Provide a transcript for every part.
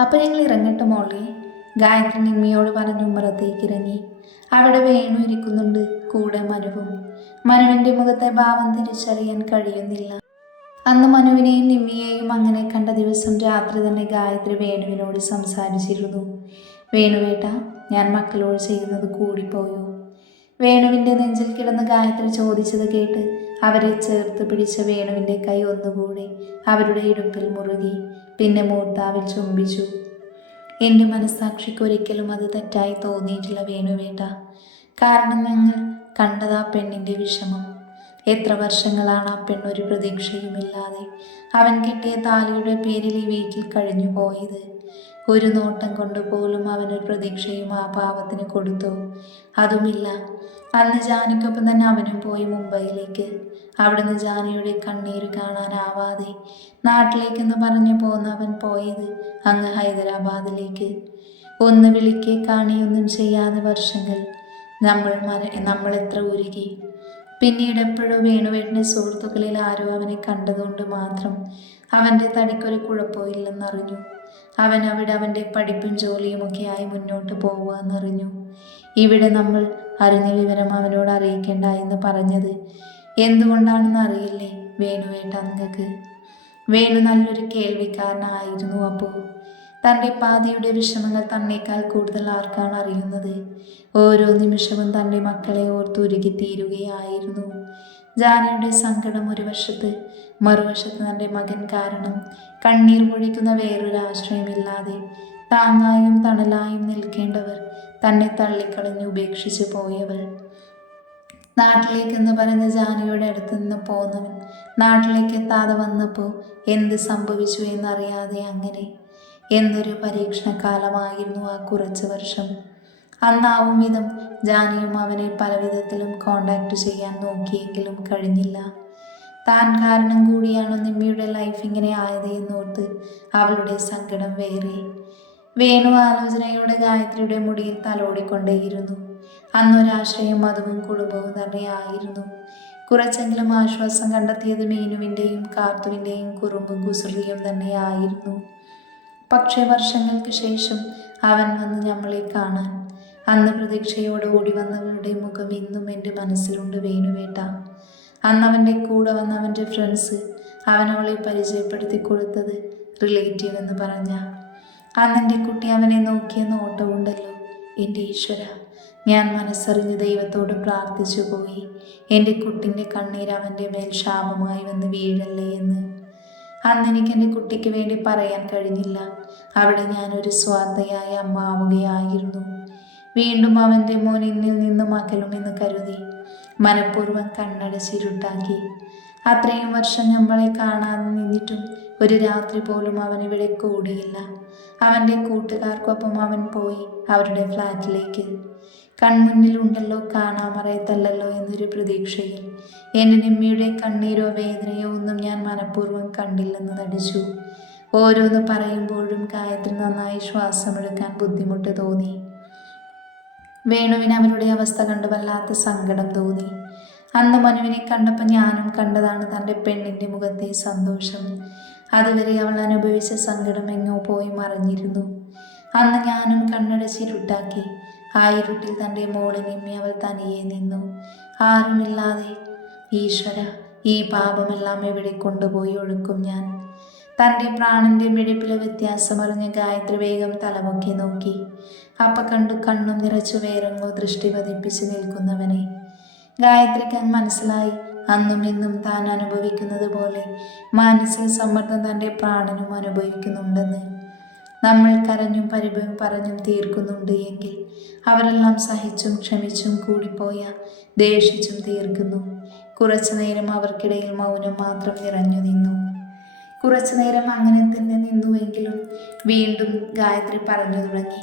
അപ്പം ഞങ്ങൾ ഇറങ്ങട്ടെ മോളെ? ഗായത്രി നിമ്മിയോട് പറഞ്ഞു ഉമ്മറത്തേക്ക് ഇറങ്ങി. അവിടെ വേണു ഇരിക്കുന്നുണ്ട് കൂടെ മനുവും. മനുവിന്റെ മുഖത്തെ ഭാവം തിരിച്ചറിയാൻ കഴിയുന്നില്ല. അന്ന് മനുവിനെയും നിമ്മിയെയും അങ്ങനെ കണ്ട ദിവസം രാത്രി തന്നെ ഗായത്രി വേണുവിനോട് സംസാരിച്ചിരുന്നു. വേണുവേട്ട ഞാൻ മക്കളോട് ചെയ്യുന്നത് കൂടിപ്പോയോ? വേണുവിന്റെ നെഞ്ചിൽ കിടന്ന് ഗായത്രി ചോദിച്ചത് കേട്ട് അവരെ ചേർത്ത് പിടിച്ച വേണുവിന്റെ കൈ ഒന്നുകൂടി അവരുടെ ഇടുപ്പിൽ മുറുകി. പിന്നെ മൂർത്താവിൽ ചുംബിച്ചു. എന്റെ മനസ്സാക്ഷിക്ക് ഒരിക്കലും അത് തെറ്റായി തോന്നിയിട്ടില്ല വേണുവേട്ട. കാരണം ഞങ്ങൾ കണ്ടത് ആ പെണ്ണിന്റെ വിഷമം. എത്ര വർഷങ്ങളാണ് ആ പെണ്ണൊരു പ്രതീക്ഷയുമില്ലാതെ അവൻ കിട്ടിയ താലിയുടെ പേരിൽ ഈ വീട്ടിൽ കഴിഞ്ഞു പോയത്. ഒരു നോട്ടം കൊണ്ടുപോലും അവനൊരു പ്രതീക്ഷയും ആ പാവത്തിന് കൊടുത്തു. അതുമില്ല. അന്ന് ജാനിക്കൊപ്പം തന്നെ അവനും പോയി മുംബൈയിലേക്ക്. അവിടുന്ന് ജാനിയുടെ കണ്ണീര് കാണാനാവാതെ നാട്ടിലേക്കെന്ന് പറഞ്ഞു പോന്ന അവൻ പോയത് അങ്ങ് ഹൈദരാബാദിലേക്ക്. ഒന്ന് വിളിക്കെ കാണിയൊന്നും ചെയ്യാതെ വർഷങ്ങൾ നമ്മൾ മര നമ്മൾ എത്ര ഉരുകി. പിന്നീട് എപ്പോഴോ വേണുവേട്ടന്റെ സുഹൃത്തുക്കളിൽ ആരോ അവനെ കണ്ടതുകൊണ്ട് മാത്രം അവന്റെ തടിക്കൊരു കുഴപ്പമില്ലെന്നറിഞ്ഞു അവൻ അവിടെ അവന്റെ പഠിപ്പും ജോലിയുമൊക്കെയായി മുന്നോട്ട് പോവുക എന്നറിഞ്ഞു ഇവിടെ നമ്മൾ അറിഞ്ഞ വിവരം അവനോട് അറിയിക്കേണ്ട എന്ന് പറഞ്ഞത് എന്തുകൊണ്ടാണെന്ന് അറിയില്ലേ വേണുവേട്ട നിങ്ങൾക്ക് വേണു നല്ലൊരു കേൾവിക്കാരനായിരുന്നു അപ്പോൾ തന്റെ പാതിയുടെ വിഷമങ്ങൾ തന്നേക്കാൾ കൂടുതൽ ആർക്കാണ് അറിയുന്നത്? ഓരോ നിമിഷവും തന്റെ മക്കളെ ഓർത്തുരുകിത്തീരുകയായിരുന്നു ജാനയുടെ സങ്കടം ഒരു വശത്ത് മറുവശത്ത് തന്റെ മകൻ കാരണം കണ്ണീർ പൊഴിക്കുന്ന വേറൊരു ആശ്രയമില്ലാതെ താങ്ങായും തണലായും നിൽക്കേണ്ടവർ തന്നെ തള്ളിക്കളഞ്ഞ് ഉപേക്ഷിച്ചു പോയവൾ. നാട്ടിലേക്കെന്ന് പറഞ്ഞ ജാനിയുടെ അടുത്ത് നിന്ന് പോന്നവൻ. നാട്ടിലേക്ക് എത്താതെ വന്നപ്പോൾ എന്ത് സംഭവിച്ചു എന്നറിയാതെ അങ്ങനെ എന്നൊരു പരീക്ഷണകാലമായിരുന്നു ആ കുറച്ച് വർഷം. അന്നാവും വിധം ജാനിയും അവനെ പലവിധത്തിലും കോണ്ടാക്ട് ചെയ്യാൻ നോക്കിയെങ്കിലും കഴിഞ്ഞില്ല. താൻ കാരണം കൂടിയാണ് നിമ്മിയുടെ ലൈഫ് ഇങ്ങനെ ആയത് എന്നോർത്ത് അവളുടെ സങ്കടം വേറെ. വേണു ആലോചനയോടെ ഗായത്രിയുടെ മുടിയിൽ തലോടിക്കൊണ്ടേയിരുന്നു. അന്നൊരാശ്രയം മതവും കുടുംബവും തന്നെയായിരുന്നു കുറച്ചെങ്കിലും ആശ്വാസം കണ്ടെത്തിയത് മീനുവിന്റെയും കാർത്തുവിന്റെയും കുറുമ്പും കുസൃതിയും തന്നെയായിരുന്നു. പക്ഷേ വർഷങ്ങൾക്ക് ശേഷം അവൻ വന്ന് നമ്മളെ കാണാൻ. അന്ന് പ്രതീക്ഷയോടെ ഓടി വന്നവരുടെ മുഖം ഇന്നും എന്റെ മനസ്സിലുണ്ട് വേണുവേട്ട. അന്ന് അവന്റെ കൂടെ വന്ന അവന്റെ ഫ്രണ്ട്സ് അവനവളെ പരിചയപ്പെടുത്തി കൊടുത്തത് റിലേറ്റീവ് എന്ന് പറഞ്ഞ അന്ന് എന്റെ കുട്ടി അവനെ നോക്കിയ നോട്ടമുണ്ടല്ലോ എന്റെ ഈശ്വര ഞാൻ മനസ്സറിഞ്ഞ് ദൈവത്തോട് പ്രാർത്ഥിച്ചു പോയി. എന്റെ കുട്ടിന്റെ കണ്ണീർ അവന്റെ മേൽ ശാപമായി വന്ന് വീഴല്ലേ എന്ന്. അന്ന് എനിക്ക് എന്റെ കുട്ടിക്ക് വേണ്ടി പറയാൻ കഴിഞ്ഞില്ല. അവിടെ ഞാനൊരു സ്വാർത്ഥയായ അമ്മ ആവുകയായിരുന്നു. വീണ്ടും അവന്റെ മോനിൽ നിന്നും അകലുമെന്ന് കരുതി മനഃപൂർവം കണ്ണടച്ചിരുട്ടാക്കി അത്രയും വർഷം നമ്മളെ കാണാതെ നിന്നിട്ടും ഒരു രാത്രി പോലും അവൻ ഇവിടെ കൂടിയില്ല. അവന്റെ കൂട്ടുകാർക്കൊപ്പം അവൻ പോയി അവരുടെ ഫ്ലാറ്റിലേക്ക്. കൺമുന്നിലുണ്ടല്ലോ കാണാമറയത്തല്ലോ എന്നൊരു പ്രതീക്ഷയിൽ. എന്റെ നിമ്മിയുടെ കണ്ണീരോ വേദനയോ ഒന്നും ഞാൻ മനഃപൂർവം കണ്ടില്ലെന്ന് നടിച്ചു. ഓരോന്ന് പറയുമ്പോഴും ഗായത്രി നന്നായി ശ്വാസമെടുക്കാൻ ബുദ്ധിമുട്ട് തോന്നി. വേണുവിന് അവരുടെ അവസ്ഥ കണ്ട് വല്ലാത്ത സങ്കടം തോന്നി. അന്ന് മനുവിനെ കണ്ടപ്പോൾ ഞാനും കണ്ടതാണ് തന്റെ പെണ്ണിന്റെ മുഖത്തെ സന്തോഷം. അതുവരെ അവൾ അനുഭവിച്ച സങ്കടം എങ്ങോ പോയി മറിഞ്ഞിരുന്നു. അന്ന് ഞാനും കണ്ണടച്ചിരുട്ടാക്കി ആ ഇരുട്ടിൽ തന്റെ മോളിനിമ്മി അവൾ തനിയെ നിന്നു. ആരുമില്ലാതെ ഈശ്വര ഈ പാപമെല്ലാം എവിടെ കൊണ്ടുപോയി ഒഴുക്കും ഞാൻ? തന്റെ പ്രാണന്റെ മിടിപ്പിലെ വ്യത്യാസമറിഞ്ഞ് ഗായത്രി വേഗം തലമുക്കി നോക്കി. അപ്പ കണ്ടു കണ്ണും നിറച്ചു വേറെങ്ങോ ദൃഷ്ടി പതിപ്പിച്ച് നിൽക്കുന്നവനെ. ഗായത്രിക്ക് മനസ്സിലായി. അന്നും ഇന്നും താൻ അനുഭവിക്കുന്നത് പോലെ മാനസിക സമ്മർദ്ദം തന്റെ പ്രാണനും അനുഭവിക്കുന്നുണ്ടെന്ന്. നമ്മൾ കരഞ്ഞും പരിഭവം പറഞ്ഞും തീർക്കുന്നുണ്ട് എങ്കിൽ അവരെല്ലാം സഹിച്ചും ക്ഷമിച്ചും കൂടിപ്പോയ ദേഷിച്ചും തീർക്കുന്നു. കുറച്ചു നേരം അവർക്കിടയിൽ മൗനം മാത്രം നിറഞ്ഞു നിന്നു. കുറച്ചു നേരം അങ്ങനെ തന്നെ നിന്നുവെങ്കിലും വീണ്ടും ഗായത്രി പറഞ്ഞു തുടങ്ങി.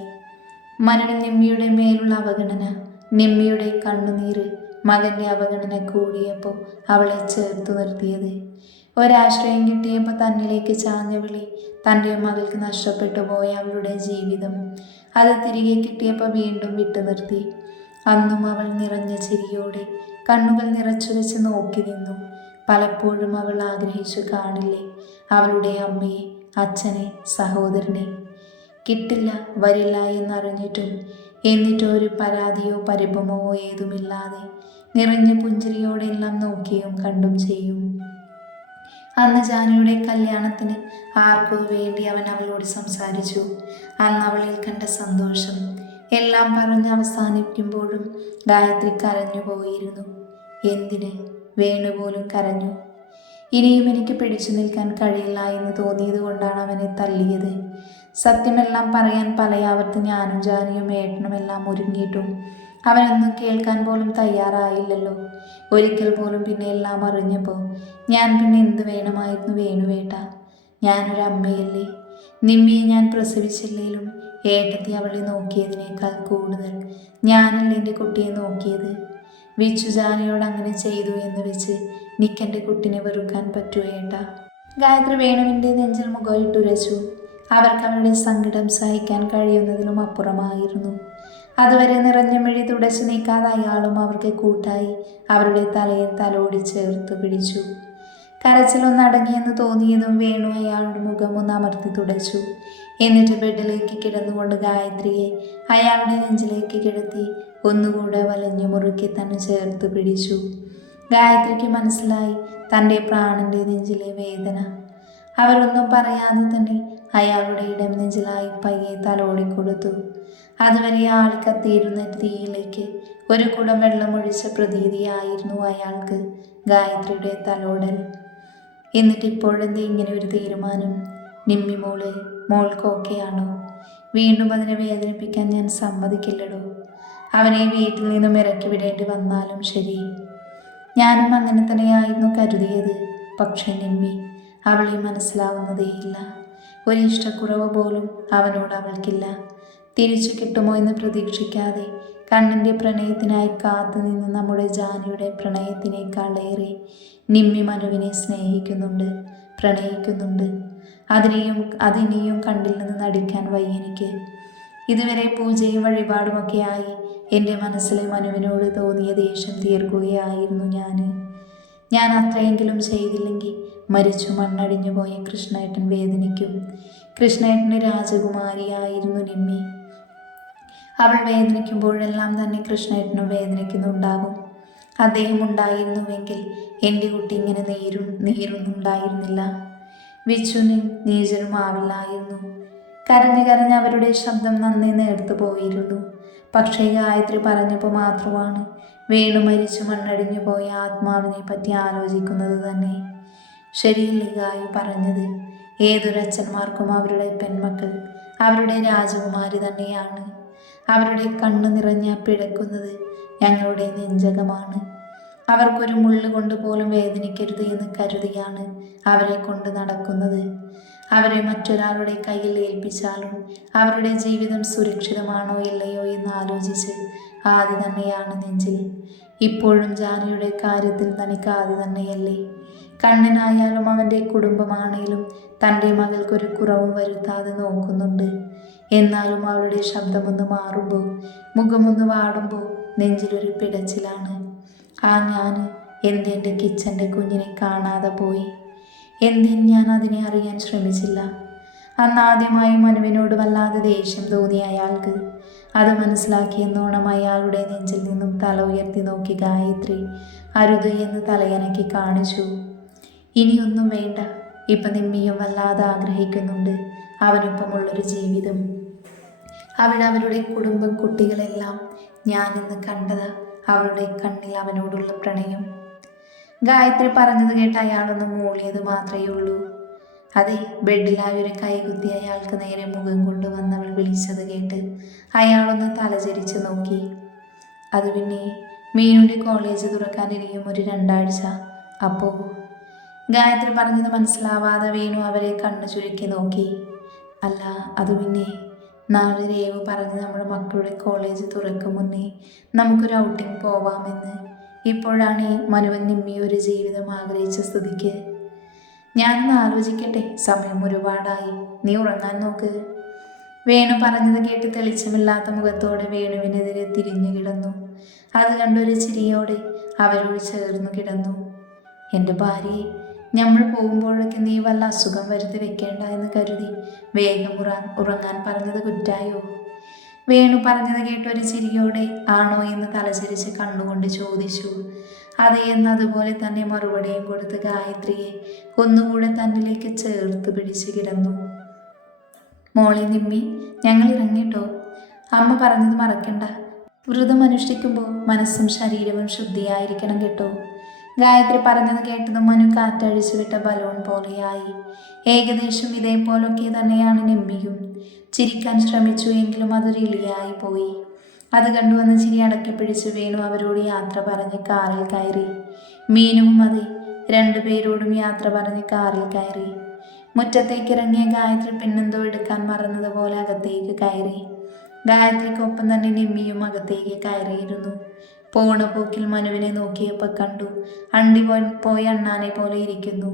മനുവിൻ നിമ്മിയുടെ മേലുള്ള അവഗണന നിമ്മിയുടെ കണ്ണുനീര് മകന്റെ അവഗണന കൂടിയപ്പോൾ അവളെ ചേർത്ത് നിർത്തിയത്. ഒരാശ്രയം കിട്ടിയപ്പോൾ തന്നിലേക്ക് ചാഞ്ഞ വിളി തന്റെ മകൾക്ക് നഷ്ടപ്പെട്ടു പോയ അവളുടെ ജീവിതം. അത് തിരികെ കിട്ടിയപ്പോൾ വീണ്ടും വിട്ടു നിർത്തി. അന്നും അവൾ നിറഞ്ഞ ചിരിയോടെ കണ്ണുകൾ നിറച്ചു വെച്ച് നോക്കി നിന്നു. പലപ്പോഴും അവൾ ആഗ്രഹിച്ചു കാണില്ലേ അവളുടെ അമ്മയെ അച്ഛനെ സഹോദരനെ. കിട്ടില്ല വരില്ല എന്നറിഞ്ഞിട്ടും എന്നിട്ടും ഒരു പരാതിയോ പരിഭമോ ഏതുമില്ലാതെ നിറഞ്ഞ പുഞ്ചിരിയോടെ എല്ലാം നോക്കിയും കണ്ടും ചെയ്യും. അന്ന് ജാനയുടെ കല്യാണത്തിന് ആർക്കോ വേണ്ടി അവൻ അവളോട് സംസാരിച്ചു. അന്ന് അവളിൽ കണ്ട സന്തോഷം എല്ലാം പറഞ്ഞ് അവസാനിക്കുമ്പോഴും ഗായത്രി കരഞ്ഞു പോയിരുന്നു. എന്തിന്? വേണുപോലും കരഞ്ഞു. ഇനിയും എനിക്ക് പിടിച്ചു നിൽക്കാൻ കഴിയില്ല എന്ന് തോന്നിയത് കൊണ്ടാണ് അവനെ തല്ലിയത്. സത്യമെല്ലാം പറയാൻ പലയാവർത്ത് ഞാനും ജാനിയും ഏട്ടനുമെല്ലാം ഒരുങ്ങിയിട്ടും അവനൊന്നും കേൾക്കാൻ പോലും തയ്യാറായില്ലല്ലോ. ഒരിക്കൽ പോലും പിന്നെ എല്ലാം അറിഞ്ഞപ്പോൾ ഞാൻ പിന്നെ എന്ത് വേണമായിരുന്നു വേണുവേട്ട. ഞാനൊരു അമ്മയല്ലേ. നിമ്മിയെ ഞാൻ പ്രസവിച്ചില്ലേലും ഏട്ടത്തി അവളെ നോക്കിയതിനേക്കാൾ കൂടുതൽ ഞാനല്ല എന്റെ കുട്ടിയെ നോക്കിയത്. വിച്ചുജാനയോട് അങ്ങനെ ചെയ്തു എന്ന് വെച്ച് നിക്കെന്റെ കുട്ടിനെ വെറുക്കാൻ പറ്റുമോ ഏട്ടാ. ഗായത്രി വേണുവിന്റെ നെഞ്ചിൽ മുഖമിട്ടുരച്ചു അവർക്ക് അവരുടെ സങ്കടം സഹിക്കാൻ കഴിയുന്നതിലും അപ്പുറമായിരുന്നു. അതുവരെ നിറഞ്ഞ മിഴി തുടച്ചു നീക്കാതെ അയാളും അവർക്ക് കൂട്ടായി അവരുടെ തലയെ തലോടി ചേർത്ത് പിടിച്ചു. കരച്ചിലൊന്ന് അടങ്ങിയെന്ന് തോന്നിയതും വേണു അയാളുടെ മുഖം ഒന്ന് അമർത്തി തുടച്ചു. എന്നിട്ട് ബെഡിലേക്ക് കിടന്നുകൊണ്ട് ഗായത്രിയെ അയാളുടെ നെഞ്ചിലേക്ക് കിടത്തി ഒന്നുകൂടെ വലഞ്ഞു മുറുക്കി തന്നെ ചേർത്ത് പിടിച്ചു. ഗായത്രിക്ക് മനസ്സിലായി തന്റെ പ്രാണന്റെ നെഞ്ചിലെ വേദന. അവരൊന്നും പറയാതെ തന്നെ അയാളുടെ ഇടം നെഞ്ചിലായി പയ്യെ തലോടിക്കൊടുത്തു. അതുവരെ ആൾ കത്തിയിരുന്ന തീയിലേക്ക് ഒരു കുടം വെള്ളമൊഴിച്ച പ്രതീതിയായിരുന്നു അയാൾക്ക് ഗായത്രിയുടെ തലോടൽ. എന്നിട്ട് ഇപ്പോഴെന്തേ ഇങ്ങനെ ഒരു തീരുമാനം? നിമ്മി മോൾ മോൾക്കൊക്കെയാണോ വീണ്ടും അതിനെ വേദനിപ്പിക്കാൻ ഞാൻ സമ്മതിക്കില്ലടോ. അവനെ വീട്ടിൽ നിന്നും ഇറക്കി വിടേണ്ടി വന്നാലും ശരി. ഞാനും അങ്ങനെ തന്നെയായിരുന്നു കരുതിയത്. പക്ഷേ നിമ്മി അവളെ മനസ്സിലാവുന്നതേയില്ല. ഒരു ഇഷ്ടക്കുറവ് പോലും അവനോട് അവൾക്കില്ല. തിരിച്ചു കിട്ടുമോ എന്ന് പ്രതീക്ഷിക്കാതെ കണ്ണിന്റെ പ്രണയത്തിനായി കാത്തു നിന്ന് നമ്മുടെ ജാനിയുടെ പ്രണയത്തിനേക്കാളേറെ നിമ്മി മനുവിനെ സ്നേഹിക്കുന്നുണ്ട് പ്രണയിക്കുന്നുണ്ട്. അതിനെയും അതിനെയും കണ്ടിൽ നിന്ന് നടിക്കാൻ വയ്യ എനിക്ക്. ഇതുവരെ പൂജയും വഴിപാടുമൊക്കെയായി എന്റെ മനസ്സിലെ മനുവിനോട് തോന്നിയ ദേഷ്യം തീർക്കുകയായിരുന്നു ഞാൻ ഞാൻ അത്രയെങ്കിലും ചെയ്തില്ലെങ്കിൽ മരിച്ചു മണ്ണടിഞ്ഞു പോയ കൃഷ്ണേട്ടൻ വേദനിക്കും. കൃഷ്ണേട്ടന്റെ രാജകുമാരിയായിരുന്നു നിമ്മി. അവൾ വേദനിക്കുമ്പോഴെല്ലാം തന്നെ കൃഷ്ണേട്ടനും വേദനിക്കുന്നുണ്ടാകും. അദ്ദേഹം ഉണ്ടായിരുന്നുവെങ്കിൽ എന്റെ കുട്ടി ഇങ്ങനെ നീരും നീരുന്നുണ്ടായിരുന്നില്ല. വിച്ചുനും നീചനും ആവില്ലായിരുന്നു കരഞ്ഞു കരഞ്ഞ് അവരുടെ ശബ്ദം നന്നേ നേർത്തു പോയിരുന്നു. പക്ഷേ ഗായത്രി പറഞ്ഞപ്പോൾ മാത്രമാണ് വീണു മരിച്ചു മണ്ണടിഞ്ഞു പോയ ആത്മാവിനെ പറ്റി ആലോചിക്കുന്നത് തന്നെ. ശരിയല്ലേ ഗായു പറഞ്ഞത്? ഏതൊരച്ഛന്മാർക്കും അവരുടെ പെൺമക്കൾ അവരുടെ രാജകുമാരി തന്നെയാണ്. അവരുടെ കണ്ണു നിറഞ്ഞ പിഴക്കുന്നത് ഞങ്ങളുടെ നെഞ്ചകമാണ്. അവർക്കൊരു മുള്ളു കൊണ്ട് പോലും വേദനിക്കരുത് എന്ന് കരുതിയാണ് അവരെ കൊണ്ട് നടക്കുന്നത്. അവരെ മറ്റൊരാളുടെ കയ്യിൽ ഏൽപ്പിച്ചാലും അവരുടെ ജീവിതം സുരക്ഷിതമാണോ ഇല്ലയോ എന്ന് ആലോചിച്ച് ആദ്യ തന്നെയാണ് നെഞ്ചിൽ. ഇപ്പോഴും ജാനിയുടെ കാര്യത്തിൽ തനിക്ക് ആദ്യ തന്നെയല്ലേ? കണ്ണനായാലും അവന്റെ കുടുംബമാണേലും തന്റെ മകൾക്കൊരു കുറവും വരുത്താതെ നോക്കുന്നുണ്ട്. എന്നാലും അവളുടെ ശബ്ദമൊന്ന് മാറുമ്പോൾ മുഖമൊന്ന് വാടുമ്പോൾ നെഞ്ചിലൊരു പിടച്ചിലാണ്. ആ ഞാൻ എന്തെന്റെ കിച്ചന്റെ കുഞ്ഞിനെ കാണാതെ പോയി. എന്തിന് ഞാൻ അതിനെ അറിയാൻ ശ്രമിച്ചില്ല. അന്ന് ആദ്യമായി മനുവിനോട് വല്ലാതെ ദേഷ്യം തോന്നി അയാൾക്ക്. അത് മനസ്സിലാക്കിയെന്നോണം അയാളുടെ നെഞ്ചിൽ നിന്നും തല ഉയർത്തി നോക്കി ഗായത്രി അരുത് എന്ന് തലയനക്കി കാണിച്ചു. ഇനിയൊന്നും വേണ്ട. ഇപ്പം നിമ്മിയും വല്ലാതെ ആഗ്രഹിക്കുന്നുണ്ട്. അവനൊപ്പമുള്ളൊരു ജീവിതം. അവിടെ അവരുടെ കുടുംബം കുട്ടികളെല്ലാം ഞാനിന്ന് കണ്ടത് അവളുടെ കണ്ണിൽ അവനോടുള്ള പ്രണയം. ഗായത്രി പറഞ്ഞത് കേട്ട് അയാളൊന്ന് മൂളിയത് മാത്രമേ ഉള്ളൂ. അതെ ബെഡിലായ ഒരു കൈകുത്തി അയാൾക്ക് നേരെ മുഖം കൊണ്ടുവന്ന് അവൾ വിളിച്ചത് കേട്ട് അയാളൊന്ന് തലചരിച്ച് നോക്കി. അത് പിന്നെ മീനുവിന്റെ കോളേജ് തുറക്കാനിരിക്കും ഒരു രണ്ടാഴ്ച. അപ്പോൾ ഗായത്രി പറഞ്ഞത് മനസ്സിലാവാതെ വീണു അവരെ കണ്ണു ചുരുക്കി നോക്കി. അല്ല അത് പിന്നെ നാളെ രേവ് പറഞ്ഞ് നമ്മുടെ മക്കളുടെ കോളേജ് തുറക്കും മുന്നേ നമുക്കൊരു ഔട്ടിംഗ് പോവാമെന്ന്. ഇപ്പോഴാണ് ഈ മനുവൻ നിമ്മി ഒരു ജീവിതം ആഗ്രഹിച്ച സ്ഥിതിക്ക്. ഞാനൊന്ന് ആലോചിക്കട്ടെ സമയം ഒരുപാടായി. നീ ഉറങ്ങാൻ നോക്ക്. വേണു പറഞ്ഞത് കേട്ട് തെളിച്ചമില്ലാത്ത മുഖത്തോടെ വേണുവിനെതിരെ തിരിഞ്ഞു കിടന്നു. അത് കണ്ടൊരു ചിരിയോടെ അവരോട് ചേർന്നു കിടന്നു. എന്റെ ഭാര്യയെ നമ്മൾ പോകുമ്പോഴൊക്കെ നീ വല്ല അസുഖം വരുത്തി വെക്കേണ്ട എന്ന് കരുതി വേഗം ഉറ ഉറങ്ങാൻ പറഞ്ഞത് കുറ്റായോ? വേണു പറഞ്ഞത് കേട്ടൊരു ചിരിയോടെ ആണോ എന്ന് തലചരിച്ച് കണ്ണുകൊണ്ട് ചോദിച്ചു. അതെ എന്നതുപോലെ തന്നെ മറുപടിയും കൊടുത്ത് ഗായത്രിയെ ഒന്നുകൂടെ തന്നിലേക്ക് ചേർത്ത് പിടിച്ച് കിടന്നു. മോളെ നിമ്മി ഞങ്ങൾ ഇറങ്ങിട്ടോ? അമ്മ പറഞ്ഞത് മറക്കണ്ട. വ്രതം അനുഷ്ഠിക്കുമ്പോൾ മനസ്സും ശരീരവും ശുദ്ധിയായിരിക്കണം കേട്ടോ. ഗായത്രി പറഞ്ഞത് കേട്ടതും മനു കാറ്റഴിച്ചു വിട്ട ബലൂൺ പോലെയായി. ഏകദേശം ഇതേപോലൊക്കെ തന്നെയാണ് നെമ്മിയും. ചിരിക്കാൻ ശ്രമിച്ചു എങ്കിലും അതൊരു ഇളിയായി പോയി. അത് കണ്ടുവന്ന് ചിരി അടക്കി പിടിച്ച് വീണു അവരോട് യാത്ര പറഞ്ഞ് കാറിൽ കയറി. മീനും അതെ രണ്ടുപേരോടും യാത്ര പറഞ്ഞ് കാറിൽ കയറി. മുറ്റത്തേക്ക് ഇറങ്ങിയ ഗായത്രി പിന്നെന്തോ എടുക്കാൻ മറന്നതുപോലെ അകത്തേക്ക് കയറി. ഗായത്രിക്കൊപ്പം തന്നെ നിമ്മിയും അകത്തേക്ക് കയറിയിരുന്നു. പോണ പോക്കിൽ മനുവിനെ നോക്കിയപ്പോൾ കണ്ടു. അണ്ടി പോയി പോയ അണ്ണാനെ പോലെ ഇരിക്കുന്നു.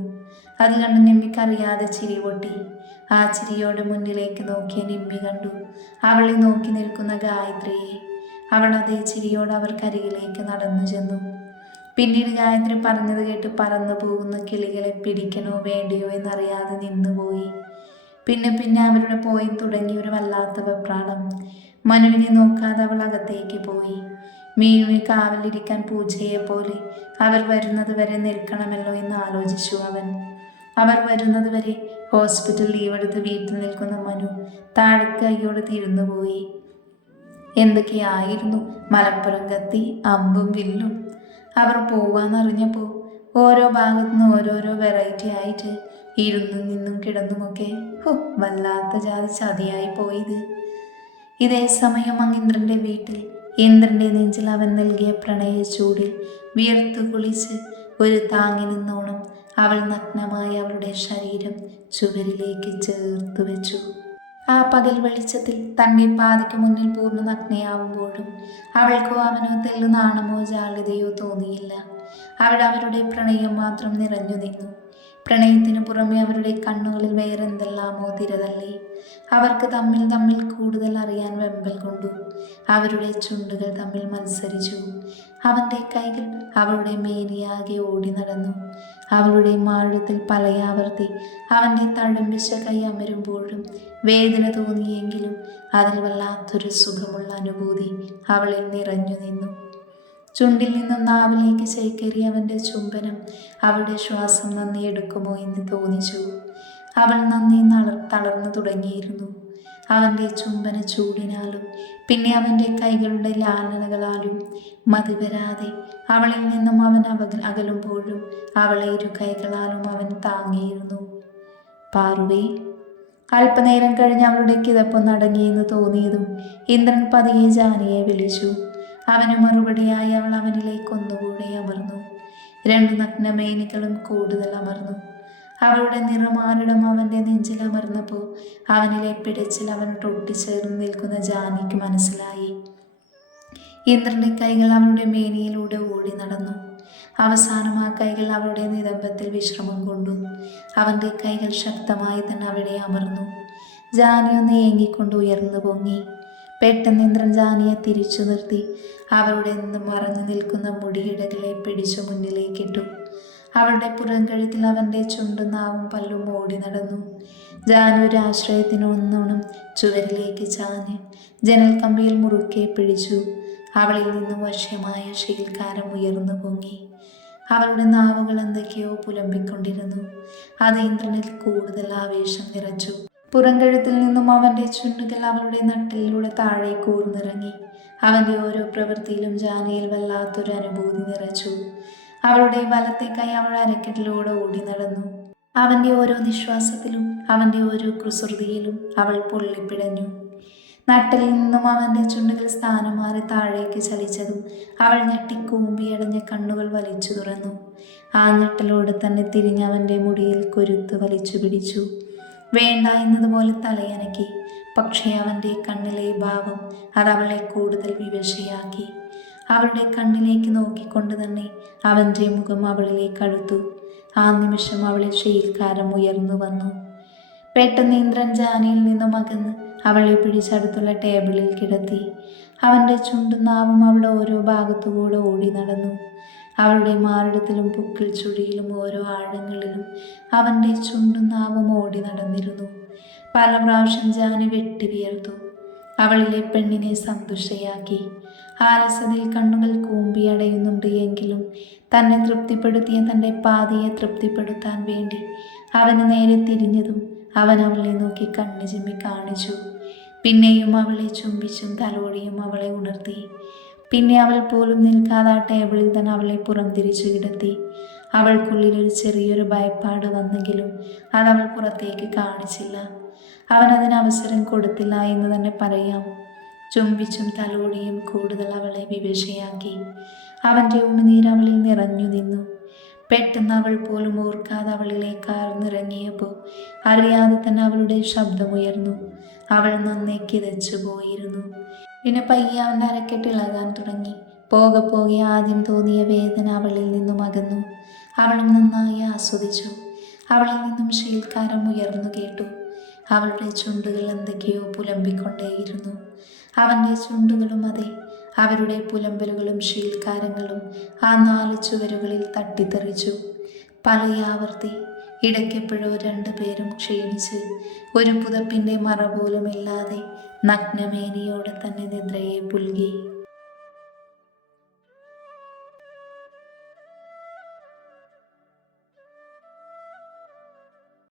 അത് കണ്ട് നിമ്മിക്കറിയാതെ ചിരി പൊട്ടി. ആ ചിരിയോടെ മുന്നിലേക്ക് നോക്കിയ നിമ്മി കണ്ടു. അവളെ നോക്കി നിൽക്കുന്ന ഗായത്രിയെ. അവൾ അതേ ചിരിയോട് അവർക്കരികിലേക്ക് നടന്നു ചെന്നു. പിന്നീട് ഗായത്രി പറഞ്ഞത് കേട്ട് പറന്നു പോകുന്ന കിളികളെ പിടിക്കണോ വേണ്ടയോ എന്നറിയാതെ നിന്നുപോയി പിന്നെ പിന്നെ അവരുടെ പോയി തുടങ്ങി ഒരു വല്ലാത്ത വെപ്രാളം. മനുവിനെ നോക്കാതെ അവൾ അകത്തേക്ക് പോയി. മീനുവിന് കാവലിരിക്കാൻ പോലെ അവർ വരുന്നത് വരെ നിൽക്കണമല്ലോ എന്ന് ആലോചിച്ചു അവൻ. അവർ വരുന്നത് വരെ ഹോസ്പിറ്റൽ ലീവെടുത്ത് വീട്ടിൽ നിൽക്കുന്ന മനു താഴെ തിരുന്നു തിരുന്നുപോയി എന്തൊക്കെയായിരുന്നു മലപ്പുറം കത്തി അമ്പും വില്ലും. അവർ പോവാന്നറിഞ്ഞപ്പോൾ ഓരോ ഭാഗത്തു നിന്ന് ഓരോരോ വെറൈറ്റി ആയിട്ട് ഇരുന്നും നിന്നും കിടന്നുമൊക്കെ ഹോ വല്ലാത്ത ജാതി ചതിയായി പോയത്. ഇതേ സമയം അങ്ങ് വീട്ടിൽ ഇന്ദ്രന്റെ നെഞ്ചിൽ അവൻ നൽകിയ പ്രണയ ചൂടിൽ വിയർത്തു കുളിച്ച് ഒരു താങ്ങി നിന്നോണം അവൾ നഗ്നമായ അവളുടെ ശരീരം ചുവരിലേക്ക് ചേർത്തു വെച്ചു. ആ പകൽ വെളിച്ചത്തിൽ തന്റെ പാതയ്ക്ക് മുന്നിൽ പൂർണ നഗ്നയാവുമ്പോഴും അവൾക്കോ അവനോ തെല്ലു നാണമോ ജാഗ്രതയോ തോന്നിയില്ല. അവൾ അവരുടെ പ്രണയം മാത്രം നിറഞ്ഞു നിന്നു. പ്രണയത്തിനു പുറമെ അവരുടെ കണ്ണുകളിൽ വേറെന്തെല്ലാമോ തിരതള്ളി. അവർക്ക് തമ്മിൽ തമ്മിൽ കൂടുതൽ അറിയാൻ വെമ്പൽ കൊണ്ടു. അവരുടെ ചുണ്ടുകൾ തമ്മിൽ മത്സരിച്ചു. അവന്റെ കൈകൾ അവളുടെ മേനിയാകെ ഓടി നടന്നു. അവളുടെ മാഴത്തിൽ പലയാവർത്തി അവന്റെ തഴമ്പിച്ച കൈ അമരുമ്പോഴും വേദന തോന്നിയെങ്കിലും അതിൽ വല്ലാത്തൊരു സുഖമുള്ള അനുഭൂതി അവളിൽ നിറഞ്ഞു നിന്നു. ചുണ്ടിൽ നിന്നും നാവിലേക്ക് ചേക്കേറി അവന്റെ ചുംബനം അവളുടെ ശ്വാസം നന്ദി എടുക്കുമോ എന്ന് തോന്നിച്ചു. അവൾ നന്ദി നളർ തളർന്നു തുടങ്ങിയിരുന്നു. അവന്റെ ചുംബന ചൂടിനാലും പിന്നെ അവന്റെ കൈകളുടെ ലാലനകളാലും മതി വരാതെ അവളിൽ നിന്നും അവൻ അവ അകലുമ്പോഴും അവളെ ഇരു കൈകളാലും അവൻ താങ്ങിയിരുന്നു. പാറുവേ അല്പനേരം കഴിഞ്ഞ് അവളുടെ കിതപ്പൊന്ന് അടങ്ങിയെന്ന് തോന്നിയതും ഇന്ദ്രൻ പതിയെ ജാനിയെ വിളിച്ചു. അവന് മറുപടിയായി അവൾ അവനിലേക്ക് ഒന്നുകൂടെ അമർന്നു. രണ്ട് നഗ്നമേനികളും കൂടുതൽ അമർന്നു. അവളുടെ നിറമാനിടം അവന്റെ നെഞ്ചിൽ അമർന്നപ്പോൾ അവനിലെ പിടച്ചിൽ അവനോട് ഒട്ടിച്ചേർന്ന് നിൽക്കുന്ന ജാനിക്ക് മനസ്സിലായി. ഇന്ദ്രന്റെ കൈകൾ അവളുടെ മേനിയിലൂടെ ഓടി നടന്നു. അവസാനം ആ കൈകൾ അവളുടെ നിതംബത്തിൽ വിശ്രമം കൊണ്ടു. അവന്റെ കൈകൾ ശക്തമായി തന്നെ അവിടെ അമർന്നു. ജാനി ഒന്ന് ഏങ്ങിക്കൊണ്ട് ഉയർന്നു പൊങ്ങി. പെട്ടെന്ന് ഇന്ദ്രൻ ജാനിയെ തിരിച്ചു നിർത്തി. അവളുടെ നിന്ന് മറഞ്ഞു നിൽക്കുന്ന മുടിയിടകളെ പിടിച്ചു മുന്നിലേക്കിട്ടു അവളുടെ പുറംകഴുത്തിൽ അവന്റെ ചുണ്ടും നാവും പല്ലും ഓടി നടന്നു. ജാനി ഒരു ആശ്രയത്തിന് ഒന്നോണം ചുവരിലേക്ക് ചാഞ്ഞ് ജനൽ കമ്പിയിൽ മുറുക്കെ പിടിച്ചു. അവളിൽ നിന്നും വശ്യമായ ശീൽക്കാരം ഉയർന്നു പൊങ്ങി. അവളുടെ നാവുകൾ എന്തൊക്കെയോ പുലമ്പിക്കൊണ്ടിരുന്നു. അത് ഇന്ദ്രനിൽ കൂടുതൽ ആവേശം നിറച്ചു. പുറംകഴുത്തിൽ നിന്നും അവന്റെ ചുണ്ടുകൾ അവളുടെ നട്ടിലൂടെ താഴെ കൂർന്നിറങ്ങി അവന്റെ ഓരോ പ്രവൃത്തിയിലും ജാനയിൽ വല്ലാത്തൊരു അനുഭൂതി നിറച്ചു. അവളുടെ വലത്തെ കൈ അവൾ അരക്കെട്ടിലൂടെ ഓടി നടന്നു. അവന്റെ ഓരോ നിശ്വാസത്തിലും അവന്റെ ഓരോ കുസൃതിയിലും അവൾ പൊള്ളിപ്പിടഞ്ഞു നട്ടലിൽ നിന്നും അവന്റെ ചുണ്ടുകൾ സ്ഥാനം മാറി താഴേക്ക് ചലിച്ചതും അവൾ ഞെട്ടി കൂമ്പിയടഞ്ഞ കണ്ണുകൾ വലിച്ചു തുറന്നു. ആ ഞെട്ടലോട് തന്നെ തിരിഞ്ഞവന്റെ മുടിയിൽ കൊരുത്ത് വലിച്ചു പിടിച്ചു. വേണ്ട എന്നതുപോലെ തലയനക്കി. പക്ഷേ അവന്റെ കണ്ണിലെ ഭാവം അത് അവളെ കൂടുതൽ വിവശയാക്കി. അവളുടെ കണ്ണിലേക്ക് നോക്കിക്കൊണ്ട് തന്നെ അവന്റെ മുഖം അവളിലേക്ക് അടുത്തു ആ നിമിഷം അവളെ ശീൽക്കാരം ഉയർന്നു വന്നു. പെട്ടെന്ന് ഇന്ദ്രൻ ജാനിയിൽ നിന്നും അകന്ന് അവളെ പിടിച്ചടുത്തുള്ള ടേബിളിൽ കിടത്തി. അവന്റെ ചുണ്ടും നാവും അവളുടെ ഓരോ ഭാഗത്തുകൂടെ ഓടി നടന്നു. അവളുടെ മാറിടത്തിലും പുക്കിൽ ചുഴിയിലും ഓരോ ആഴങ്ങളിലും അവന്റെ ചുണ്ടും നാവും ഓടി നടന്നിരുന്നു. പല പ്രാവശ്യം ജാനി വെട്ടി വിയർത്തു. അവളിലെ പെണ്ണിനെ സന്തുഷ്ടയാക്കി. ആലസ്യതയിൽ കണ്ണുകൾ കൂമ്പിയടയുന്നുണ്ട് എങ്കിലും തന്നെ തൃപ്തിപ്പെടുത്തിയ തന്റെ പാതിയെ തൃപ്തിപ്പെടുത്താൻ വേണ്ടി അവന് നേരെ തിരിഞ്ഞതും അവൻ അവളെ നോക്കി കണ്ണു ചിമ്മി കാണിച്ചു. പിന്നെയും അവളെ ചുംബിച്ചും തലോടിയും അവളെ ഉണർത്തി. പിന്നെ അവൾ പോലും നിൽക്കാതെ ആ ടേബിളിൽ തന്നെ അവളെ പുറംതിരിച്ചു കിടത്തി. അവൾക്കുള്ളിൽ ഒരു ചെറിയൊരു ഭയപ്പാട് വന്നെങ്കിലും അതവൾ പുറത്തേക്ക് കാണിച്ചില്ല. അവൻ അതിന് അവസരം കൊടുത്തില്ല എന്ന് തന്നെ പറയാം. ചുംബിച്ചും തലോടിയും കൂടുതൽ അവളെ വിവശയാക്കി. അവന്റെ ഉണ്ണുനീർ അവളിൽ നിറഞ്ഞു നിന്നു. പെട്ടെന്ന് അവൾ പോലും ഓർക്കാതെ അവളിലേക്ക് ആർന്നിറങ്ങിയപ്പോൾ അറിയാതെ തന്നെ അവളുടെ ശബ്ദമുയർന്നു അവൾ നന്നേ കിതച്ചു പോയിരുന്നു. പിന്നെ പയ്യെ അവന്റെ അരക്കെട്ട് ഇളകാൻ തുടങ്ങി. പോകെ പോകെ ആദ്യം തോന്നിയ വേദന അവളിൽ നിന്നും അകന്നു. അവളും നന്നായി ആസ്വദിച്ചു. അവളിൽ നിന്നും ശീൽക്കാരം ഉയർന്നു കേട്ടു. അവളുടെ ചുണ്ടുകൾ എന്തൊക്കെയോ പുലമ്പിക്കൊണ്ടേയിരുന്നു. അവന്റെ ചുണ്ടുകളും അതെ അവരുടെ പുലമ്പലുകളും ശീൽക്കാരങ്ങളും ആ നാല് ചുവരുകളിൽ തട്ടിത്തെറിച്ചു. പലയാവർത്തി ഇടയ്ക്കെപ്പോഴോ രണ്ടുപേരും ക്ഷീണിച്ച് ഒരു പുതപ്പിന്റെ മറ പോലുമില്ലാതെ നഗ്നമേനിയോടെ തന്നെ